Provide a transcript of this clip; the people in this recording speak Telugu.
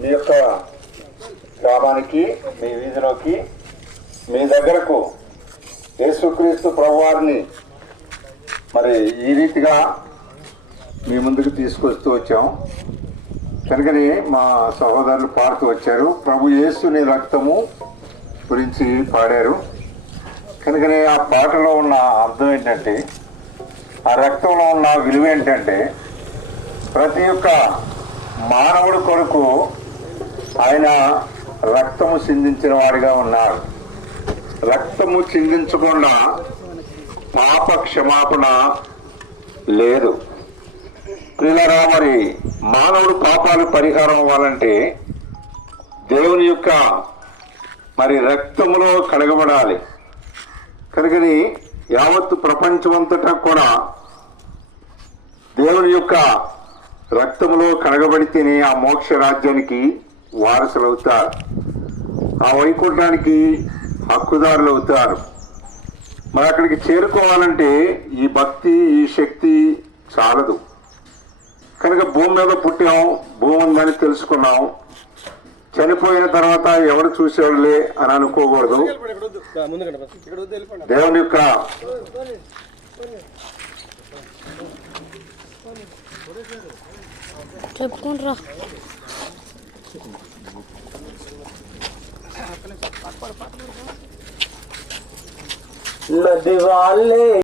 మీ యొక్క గ్రామానికి, మీ వీధిలోకి, మీ దగ్గరకు యేసుక్రీస్తు ప్రభువారిని మరి ఈ రీతిగా మీ ముందుకు తీసుకొస్తూ వచ్చాం. కనుకని మా సహోదరులు పాడుతూ వచ్చారు. ప్రభు యేసుని రక్తము గురించి పాడారు. కనుకనే ఆ పాటలో ఉన్న అర్థం ఏంటంటే, ఆ రక్తంలో ఉన్న విలువ ఏంటంటే, ప్రతి ఒక్క మానవుడు కొరకు ఆయన రక్తము చిందించిన వాడిగా ఉన్నాడు. రక్తము చిందించకుండా పాప క్షమాపణ లేదు. ప్రియులారా, మరి మానవుడు పాపాలు పరిహారం అవ్వాలంటే దేవుని యొక్క మరి రక్తములో కడగబడాలి. కనుకని యావత్తు ప్రపంచమంతటా కూడా దేవుని యొక్క రక్తములో కడగబడితేనే ఆ మోక్ష రాజ్యానికి వారసులు అవుతారు, ఆ వైకుంఠానికి హక్కుదారులు అవుతారు. మరి అక్కడికి చేరుకోవాలంటే ఈ భక్తి, ఈ శక్తి చాలదు. కనుక భూమి మీద పుట్టాం, భూమి ఉందని తెలుసుకున్నాం. చనిపోయిన తర్వాత ఎవరు చూసేవాళ్ళే అని అనుకోకూడదు. దేవుని యొక్క నది వాళ్ళే